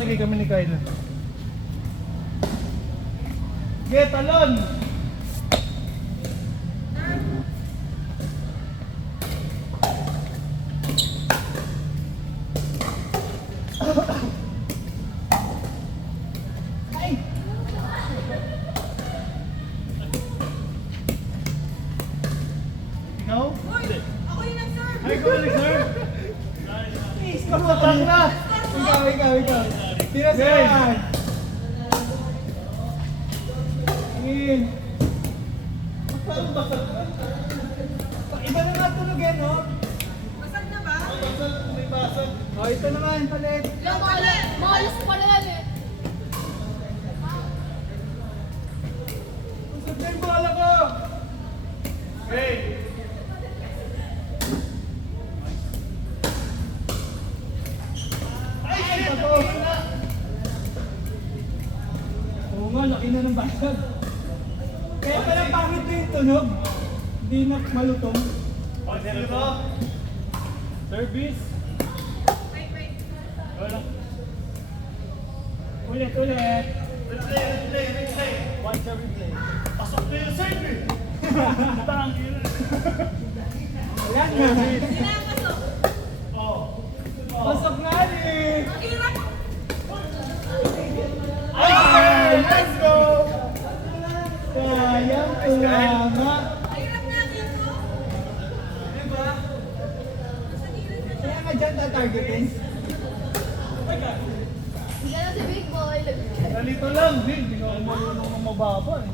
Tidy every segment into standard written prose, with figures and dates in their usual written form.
Sige kami ni Kyle. Sige, talon! Ay! Ikaw? Ako yung nag-serve. Ay, ikaw nag-serve? Please, kamutak na! Ikaw. Tira sa yan! Tingin! Paano basag ka? Iba na nga tunog yan, no? Basag na ba? Basag, may basag. Ito naman, palit. Mahalas pala yan eh. Usap na yung bola ko! Okay. Ay, ito! Oo nga, laki na ng basag. Kaya pala pangit na yung tunog. Hindi na malutong. Zero. Service. Wait. Ulit. Replay. One sa replay. Pasok na yung serve. Tang yun. Ayan nga. Hindi na ang pasok. Pasok nga eh. Ang hirap. Ay! Let's go! Sayang tumama. Ang hirap natin to. Diba? Sa gilid na siya. Kaya nga dyan tatargetin. Hindi na si Big Boy. Nalito lang, Big. Hindi ako marunong ng mababa eh.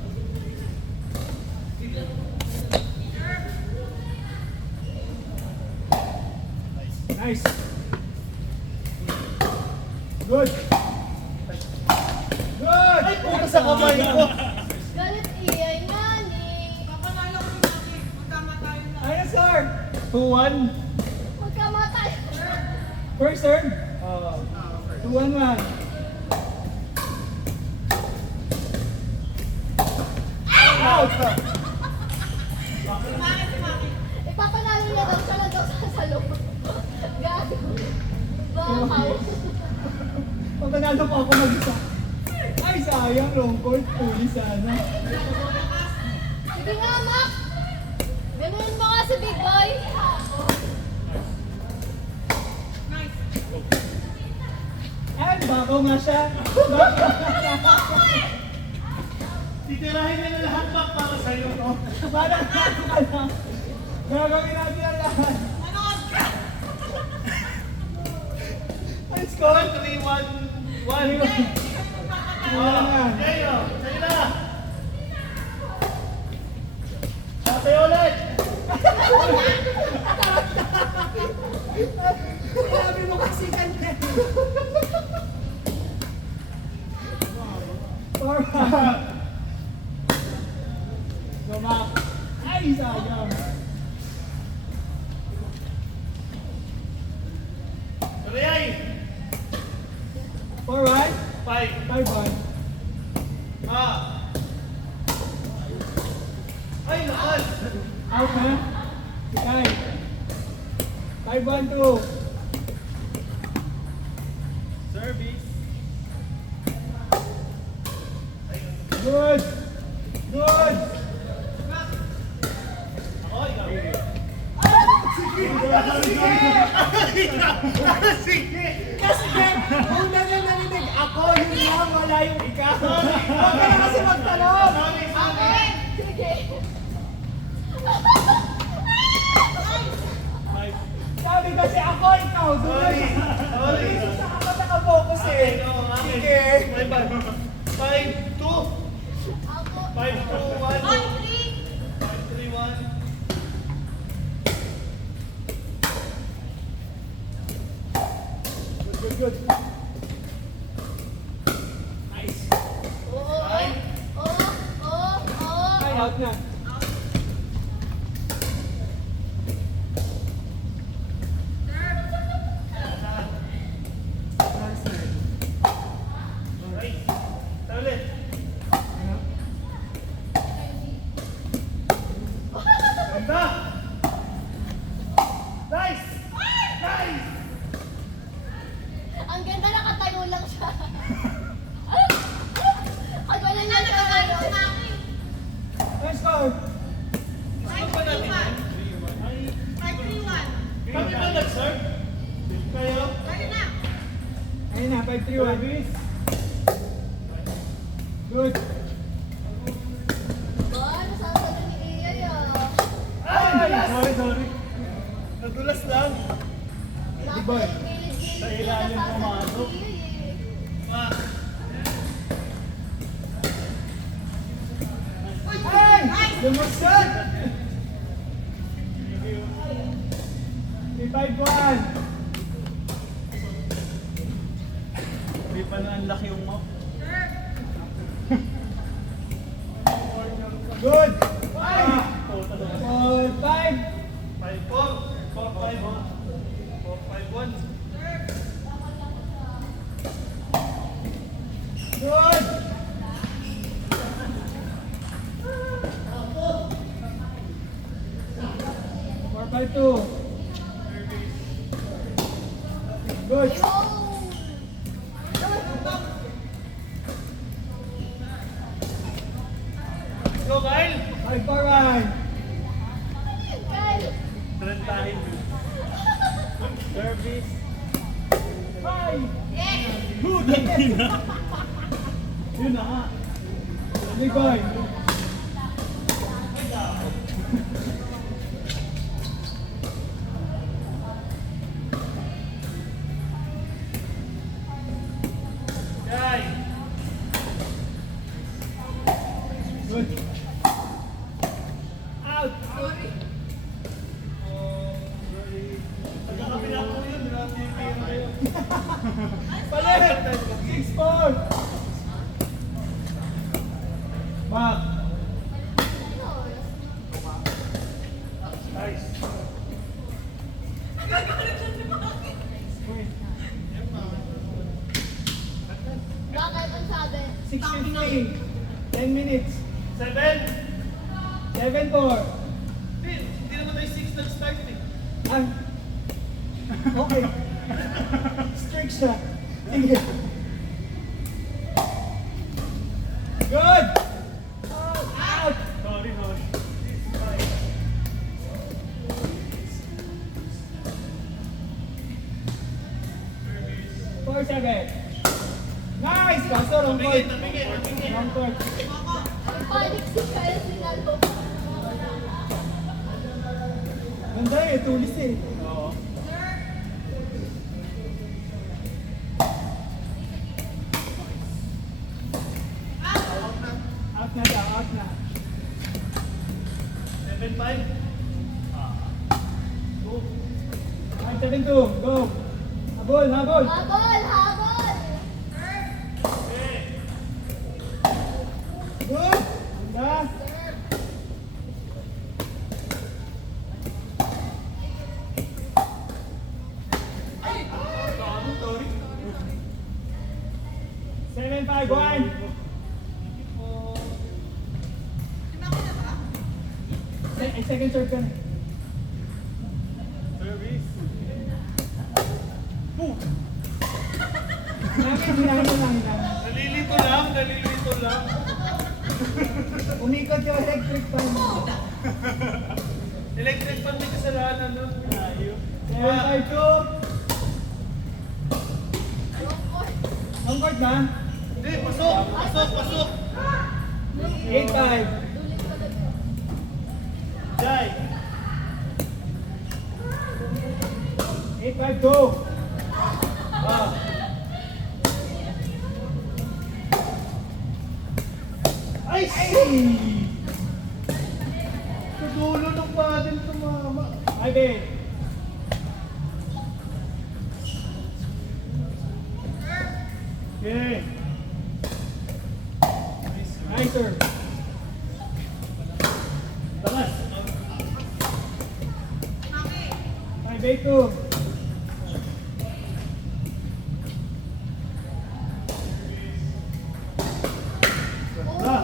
Nice. Good. Good! Ay, puta sa kamay ko. Galit iyan yan eh. Papanalo ko si Maki. Magkamatayo na. Ayun, sir. 2-1. Magkamatay. First serve. 2-1-1. Out! Si Maki. Ipapanalo niya daw siya lang daw sa salong. Gago. Bakaw. Pagkanalo pa ako mag-isa. Ay, sayang. Long court. Puli sana. Sige nga, Mac. Ganunin mo nga si Big Boy. Nice. Ay, bakaw nga siya. Titirahin na lahat back para sa'yo, no? Parang ano ka lang. Gagawin natin ang lahat. Ano? Ay, score? 3-1-1. Wala na. Sa'yo na. Sa'yo ulit. Sinabi mo kasi kanya. Alright. Gumak. Ay, sayang. Alright. 5-1. Ay, lakas. Out na. Sikay. 5-1-2. Service. Good. Good. Sige! Kasi una na narinig ako, yun lang, wala yung ikaw. Huwag ka na kasi magtanong. Okay. Sige. Sabi kasi ako, ikaw. Sorry. Saka ka nakapokus eh. Sige. 5-2. Ako. 5-2-1. 1-3. 5-3-1. Good. Nice. Oo. Ay, out na. Ang ganda nakatayo Pag wala Ano na na nagaling si Maki? Nice score. 5-3-1. 5-3-1. Kami ba nag-serve? Kayo? Kaya na. Ayun na, 5-3-1. Good. Ba, nasasalo ni Iay ah. Ay! Sorry. Nadulas lang. Boy. Sa ilalim pumasok. Ma. Ay! Nice. Lumusot! 3-5-1. Hindi pa na ang laki yung map. Good. 5. 4-5. 4-5-1. Good. 4-5-2. Good. Go, Kyle! 5-4-1. Kyle. Trentahin mo. Service. Ay! Good, ang gina. Yun na nga. Big boy. Yay! Good. Out. Pagkakapila ko yun, pinapipira kayo. Palit. 6-4. Back. Nice. Bakit ang sabi? 6:15. 10 minutes. 7. 7-4. Hindi naman tayo 6 nag-start eh. Ah. Okay. Strict siya. Sige. Good. Out. Sorry. 4-7. Nice! Kaso, wrong court. Wrong court. Panik si Kyle sinalo. Ganda eh, tulis eh. Oo. Out na siya, out na. 7-5. 5-7-2, go. Habol, habol. Habol! Habol! Good. Ganda. Sorry. 7-5-1. Si Maki na ba? Second serve ka na. Service. Hinangin lang. Nalilito lang. Umikot yung electric fan. Electric fan may kasalanan, no? Ayun. 7-5-2. Long court ba? Hindi, pasok. 8-5. Ulit talaga. Jai. 8-5-2. Ah. Ay! Sa dulo ng paddle tumama. 5-8. Okay. Nice serve. Takas. Maki. 5-8-2.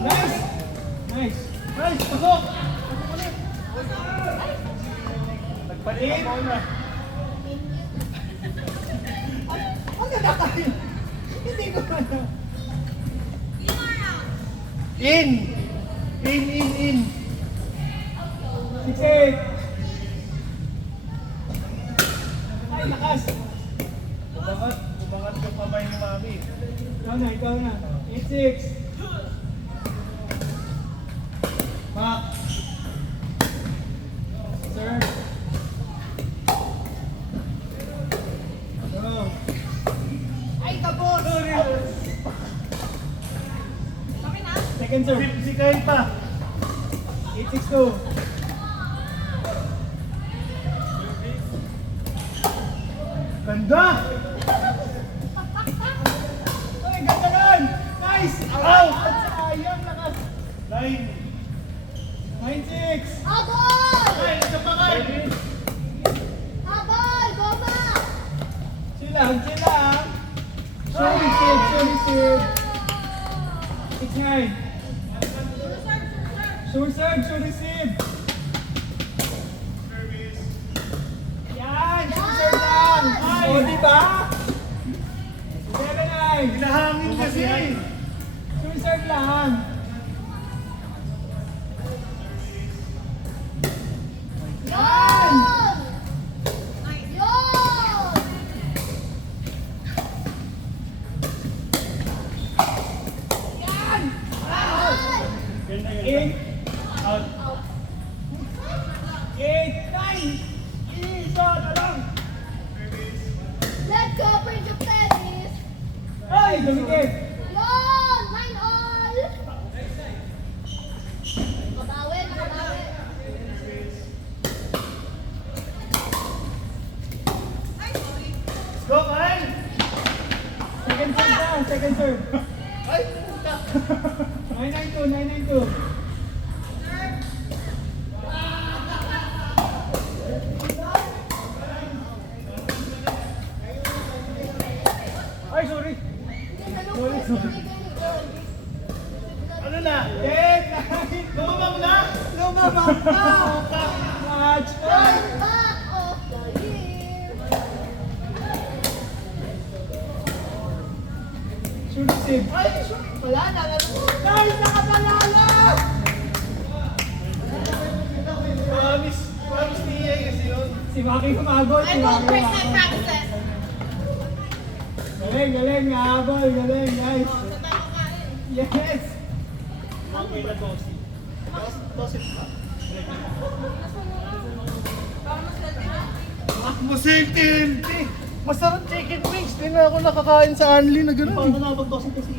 Nice! Nice! Nice! Pasok! Nagpalit ako na. Ang ganda kayo! Hindi ko na. In or out? In! In! 6-8. Ay, lakas. Umangat yung kamay ni Mami. Ikaw na. 8-6. Back. Sir. Go. Ay, kabos! Kami na? Second serve. Si Kyle pa. 8-6-2. Ganda! Ay, ganda nun! Nice! Out! Sayang, lakas. 9. 9-6. Habol! Kyle, isa pa Kyle. Habol! Goma! Silang. Show receive. 6-9. Sure receive. Yan, sure serve lang. Yan. O, diba? 7-9. Hinahangin kasi. Sure serve lang. Yan! Yun! Yun! Yan! Ay! 8, Out. 8, 9. Isa na lang. Let's go, Prince of Tennis! Ay, dumikit. Yun! 9 all! Kabawin! Ay, sorry. Let's go Kyle. Second serve. Ay, puta. 992. Ay, sorry. Ano na? 10, 9. Lumabang na? Lumabang pa. Match point. Back of the year! Shoot receive. Ay, wala na. Nice, nakatalala. Promise ni EA kasi yun. Si Maki humagol. I won't break my promises. Galing. Habol. Galing. Nice. Oh, sa tao ka eh. Yes. Okay na Tosi. Tosi pa. Baka maswerte na. Masarap chicken wings. Di na ako nakakain sa Anli na gano'n. Paano na pag-tosi kasi